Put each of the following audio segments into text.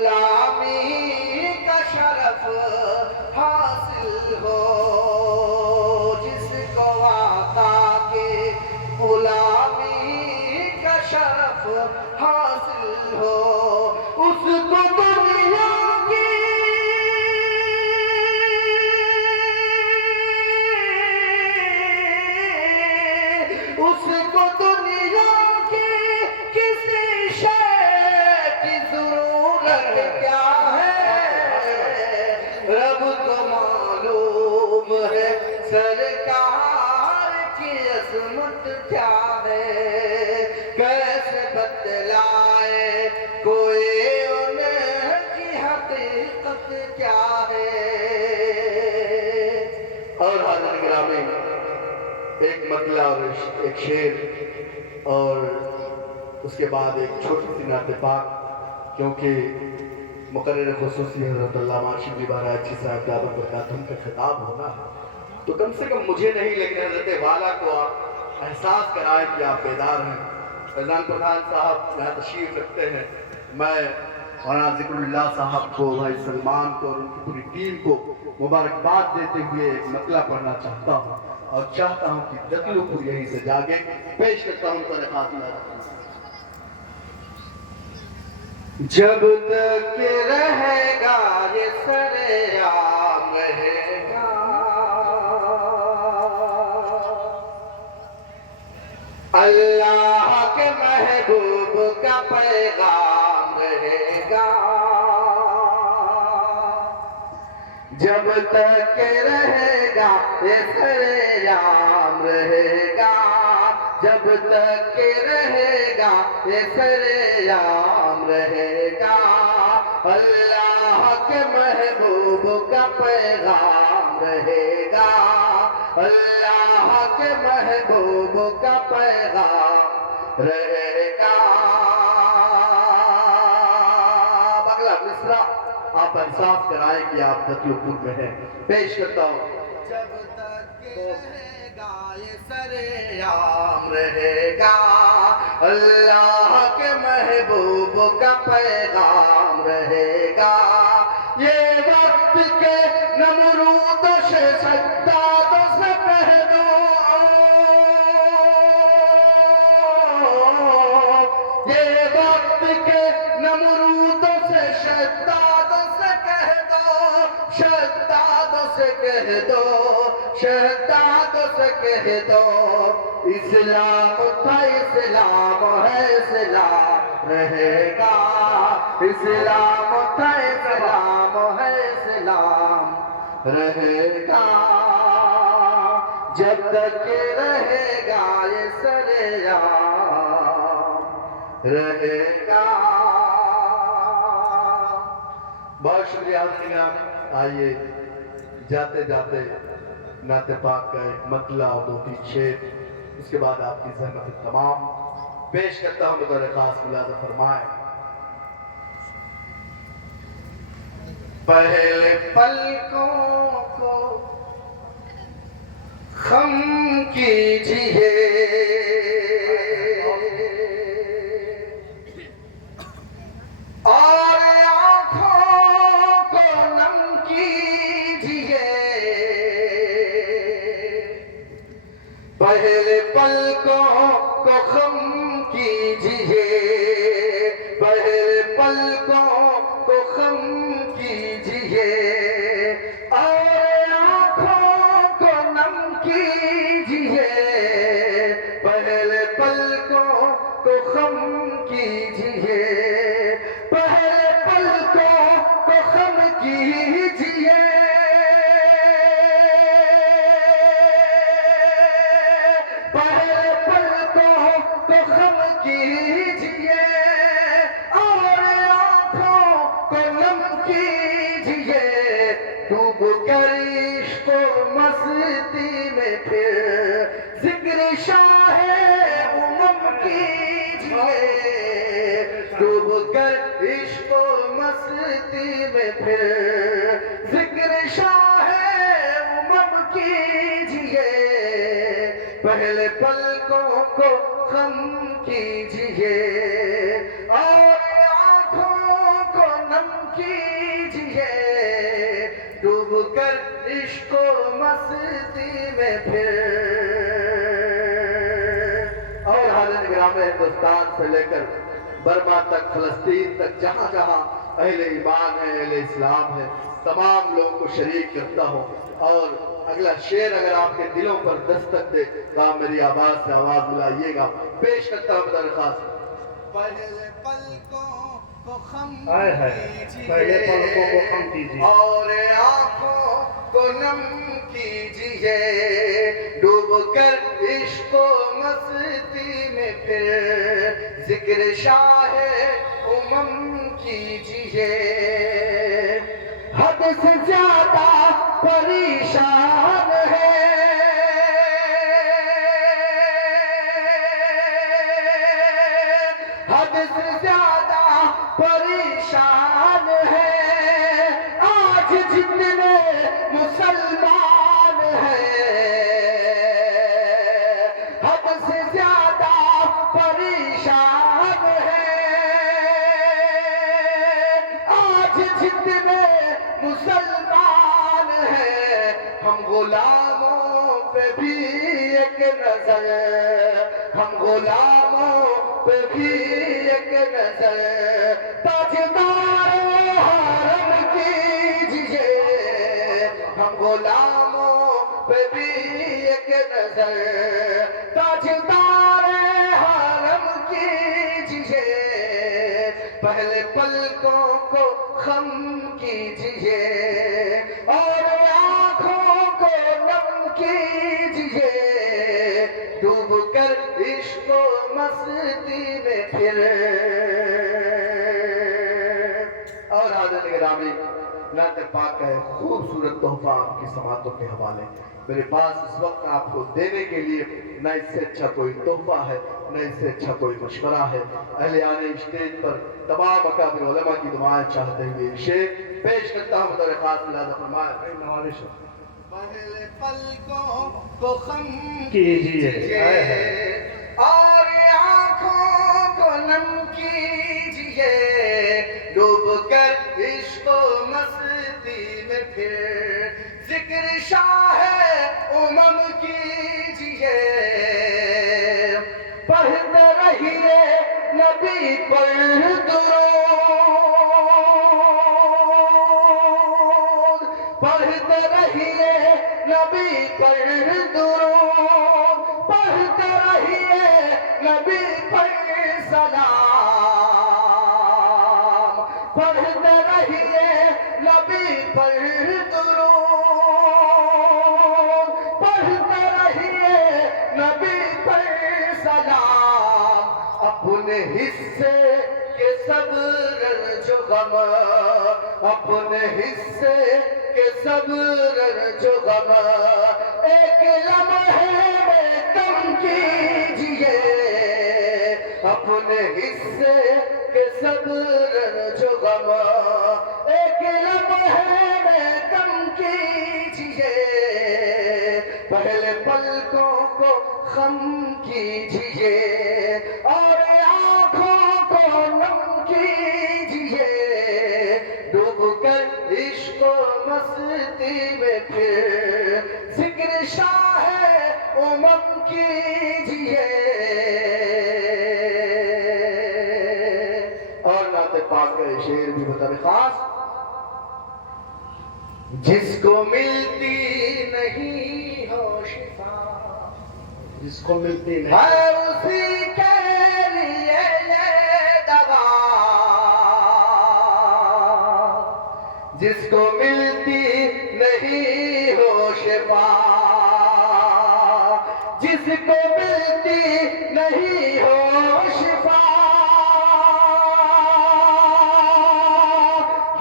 غلامی کا شرف حاصل ہو، جس کو آقا کے غلامی کا شرف حاصل ہو، اس کو دنیا کی اس کو دنیا کی کسی شے کی ضرورت کیا ہے، رب کو معلوم ہے سرکار کی عظمت کیا ہے، کیسے بتلائے کوئی ان کی حقیقت کیا ہے۔ اور حاضرین گرامی، ایک مطلع اور ایک شعر اور اس کے بعد ایک چھوٹی سی نعت پاک، کیونکہ مقرر خصوصی حضرت علامہ شبلی بہرائچی صاحب دامت برکاتہم کا خطاب ہونا ہے، تو کم سے کم مجھے نہیں لیکن حضرت والا کو آپ احساس کرائیں کہ آپ بیدار ہیں۔ فیضان پٹھان صاحب یہاں تشریف رکھتے ہیں، میں مولانا ذکر اللہ صاحب کو، بھائی سلمان کو اور ان کی پوری ٹیم کو مبارکباد دیتے ہوئے ایک مطلع پڑھنا چاہتا ہوں اور چاہتا ہوں کہ دقلوں کو یہیں سے جاگے پیش کرتا ہوں پر خاتمہ۔ جب تک رہے گا یہ سرعام رہے گا، اللہ کے محبوب کا پیغام رہے گا، جب تک رہے گا یہ سرعام رہے گا، جب تک رہے گا یہ سرعام رہے گا، اللہ کے محبوب کا پیغام رہے گا، اللہ کے محبوب کا پیغام رہے گا۔ اگلا مصرع آپ احساس کرائیں کہ آپ دقل پور میں ہیں، پیش کرتا ہوں۔ جب تک رہے گا یہ سرعام رہے گا، اللہ کے محبوب کا پیغام رہے گا، یہ وقت کے نمرود شداد سے کہہ دو، یہ وقت کے نمرود سے شداد سے کہہ دو، شداد سے کہہ دو، شداد سے کہہ دو، اسلام تھا اسلام ہے اسلام رہے گا، اسلام تھا اسلام ہے اسلام رہے گا، جب تک رہے گا یہ سرعام رہے گا۔ بہت شکریہ حاضرین گرامی، آئیے جاتے جاتے نعت پاک کا ایک مطلع اور دو تین شعر، اس کے بعد آپ کی زحمت تمام پیش کرتا ہوں، بطور خاص ملاحظہ فرمائیں۔ پہلے پلکوں کو خم کیجئے، اور آنکھوں کو نم کیجئے، پہلے پلکوں کو خم کیجئے، پہلے پلکوں کو خم کیجئے، اور آنکھوں کو نم کیجئے، پہلے پلکوں کو خم کیجئے، پہلے پلکوں کو خم کیجئے، پہلے پلکوں کو خم کیجئے، اور آنکھوں کو نم کیجئے، ڈوب کر عشق و مستی میں پھر ذکر شاہ امم کیجئے، ڈوب کر عشق و مستی میں پھر ذکر شاہ امم کیجئے، پہلے پلکوں کو خم کیجئے، اور آنکھوں کو نم کیجئے ڈوب کر عشق و مستی میں پھر. اور حاضرین گرامی ہندوستان سے لے کر برما تک، فلسطین تک، جہاں جہاں اہل ایمان ہے، اہل اسلام ہے، تمام لوگوں کو شریک کرتا ہوں. اور اگلا شعر اگر آپ کے دلوں پر دستک دے تو آپ میری آواز سے آواز ملائیے گا. پیش کرتا ہوں درخواست. پہلے پلکوں کو خم کیجئے اور آنکھوں کو نم کیجئے ڈوب کر عشق و مستی میں پھر ذکر شاہ امم کیجئے. حد سے زیادہ پریشان ہے حد سے زیادہ پریشان ہے آج جتنے مسلمان ہیں. حد سے زیادہ پریشان ہے آج جتنے مسلمان ہیں. ہم غلاموں پہ بھی ایک نظر ہم غلاموں پہ بھی ایک نظر تاجدار حرم کیجئے. ہم غلاموں پہ بھی ایک نظر تاجدار حرم کیجئے. پہلے پلکوں کو خم کیجئے اور آنکھوں کو نم کیجئے ڈوب کر عشق و مستی میں پھر. اور حاضرین گرامی نعت پاک کا ایک خوبصورت تحفہ آپ کی سماعتوں کے حوالے میرے پاس اس وقت آپ کو دینے کے لیے نہ اس سے اچھا کوئی تحفہ ہے نہ اس سے اچھا کوئی مشورہ ہے. اہلیان اسٹیج پر تمام اکابر علماء کی دعائیں چاہتے ہوئے شعر پیش کرتا ہوں. درخواست ملازہ فرمائے. نوازش پہلے پلکوں کو خم کیجئے اور آنکھوں کو نم کیجئے ڈوب کر عشق و مستی میں پھر ذکر شاہ امم کیجئے. پڑھتے رہیے نبی پر درود پڑھتے رہیے نبی پر درود پڑھتے رہیے نبی پر سلام پڑھتے رہیے نبی پر درود پڑھتے رہیے نبی پر سلام. اپنے حصے کے صبر جو غم اپنے حصے کے صبر جو غم ایک لمحے میں کم کیجئے. اپنے حصے کے صبر جو غم ایک لمحے میں کم کیجئے. پہلے پلکوں کو خم کیجئے اور آنکھوں کو نم کیجئے ڈوب کر عشق و مستی میں پھر ذکر شاہ امم کیجئے. اور نعت پاک کا شعر بھی بتا خاص. جس کو ملتی نہیں ہو شفا جس کو ملتی نہیں ہے اسی کے لیے یہ دوا جس کو ملتی نہیں ہو شفا جس کو ملتی نہیں ہو شفا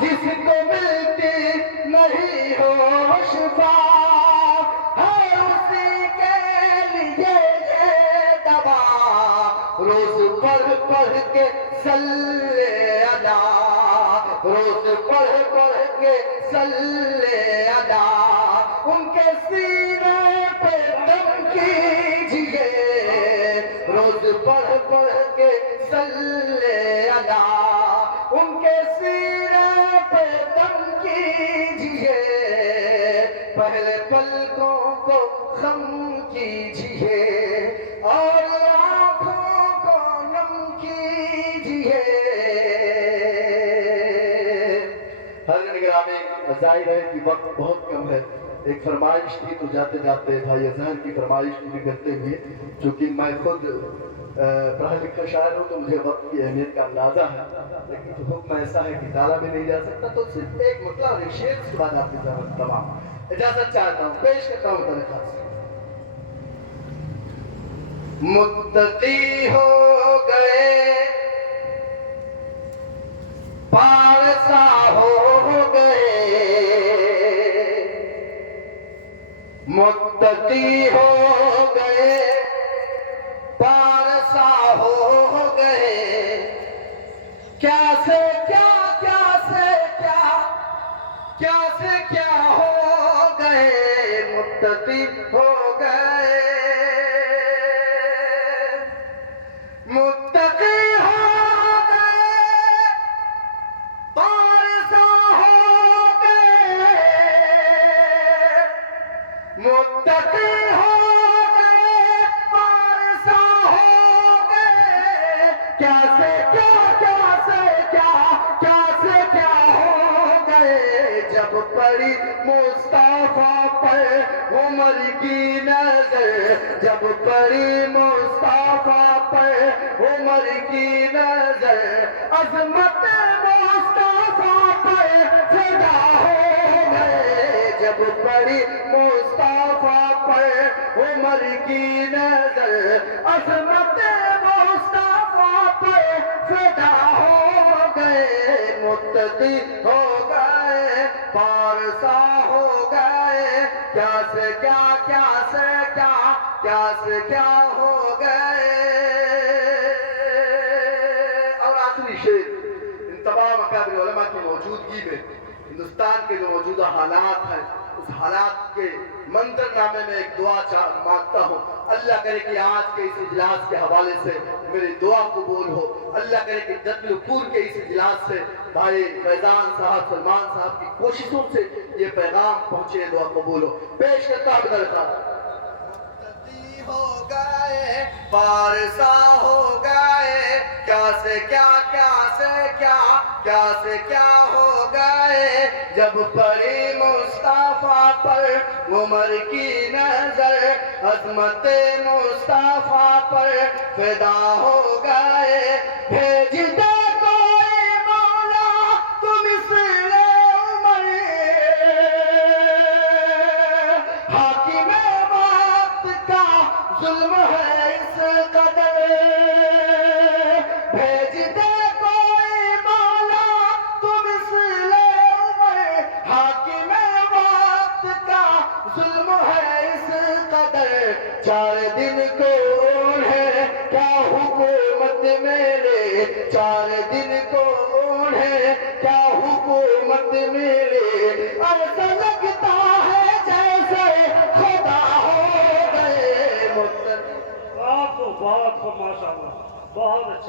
جس کو ملتی نہیں ہو شفا ہے اسی کے لیے یہ دوا. روز پڑھ پڑھ کے صلی اللہ روز پڑھ پڑھ کے صلی اللہ ان کے سینے پہ دم کیجئے. روز پڑھ پڑھ کے صلی اللہ ان کے سینے پہلے پلکوں کو خم کیجئے اور آنکھوں کو نم کیجئے. حضرت گرامی، ظاہر ہے کہ وقت بہت کم ہے. ایک فرمائش تھی تو جاتے جاتے بھائی اظہر کی فرمائش پوری کرتے ہوئے، چونکہ میں خود پڑھا لکھا شاعر ہوں تو مجھے وقت کی اہمیت کا اندازہ ہے، لیکن حکم ایسا ہے کہ ٹالا بھی نہیں جا سکتا، تو صرف ایک مطلب اور ایک شعر اس کے بعد آپ کی تمام اجازت چاہتا ہوں، پیش کرتا ہوں طریقہ سے. متقی ہو گئے پارسا ہو گئے، متقی ہو گئے پارسا ہو گئے، کیا سے کیا کیا سے کیا کیا سے کیا ہو گئے، متقی ہو گئے، متقی ہو گئے پارسا ہو گئے، متقی ہو گئے پارسا ہو گئے، کیا سے کیا کیا سے کیا کیا سے کیا ہو گئے، جب پڑی مصطفیٰ پر عمر کی نظر، جب پڑی مصطفیٰ پر عمر کی نظر، عظمت مصطفیٰ پر فدا ہو گئے، جب پڑی مصطفیٰ پر عمر کی نظر، عظمت مصطفیٰ پر فدا ہو گئے، متقی ہو گئے پارسا ہو گئے، کیا سے کیا کیا سے کیا کیا سے کیا ہو گئے. اور آخری شعر ان تمام اکابر علماء کی موجودگی میں ہندوستان کے جو موجودہ حالات ہیں اس حالات کے منظر نامے میں ایک دعا مانگتا ہوں. اللہ کرے کہ آج کے اس اجلاس کے حوالے سے میری دعا قبول ہو. اللہ کرے کہ جدل پور کے اس اجلاس سے بھائی فیضان صاحب سلمان صاحب کی کوششوں سے یہ پیغام پہنچے، دعا قبول ہو. پیش کرتا ہوں درخواست. متقی ہو گئے پارسا ہو گئے، کیا سے کیا کیا سے کیا کیا سے کیا ہو گئے، جب پڑی مصطفیٰ پر عمر کی نظر، عظمت مصطفیٰ پر فدا ہو گئے، بھیج دے کوئی مولا تم مثل عمر، حاکم وقت کا ظلم ہے اس قدر، بھیج دے کوئی مولا تم مثل عمر، حاکم وقت کا ظلم ہے اس قدر، 4 دن کو انہیں کیا حکومت میرے، 4 دن کو انہیں کیا حکومت میرے، ایسا لگتا ہے جیسے خدا ہو گئے. بہت ماشاءاللہ، بہت اچھا.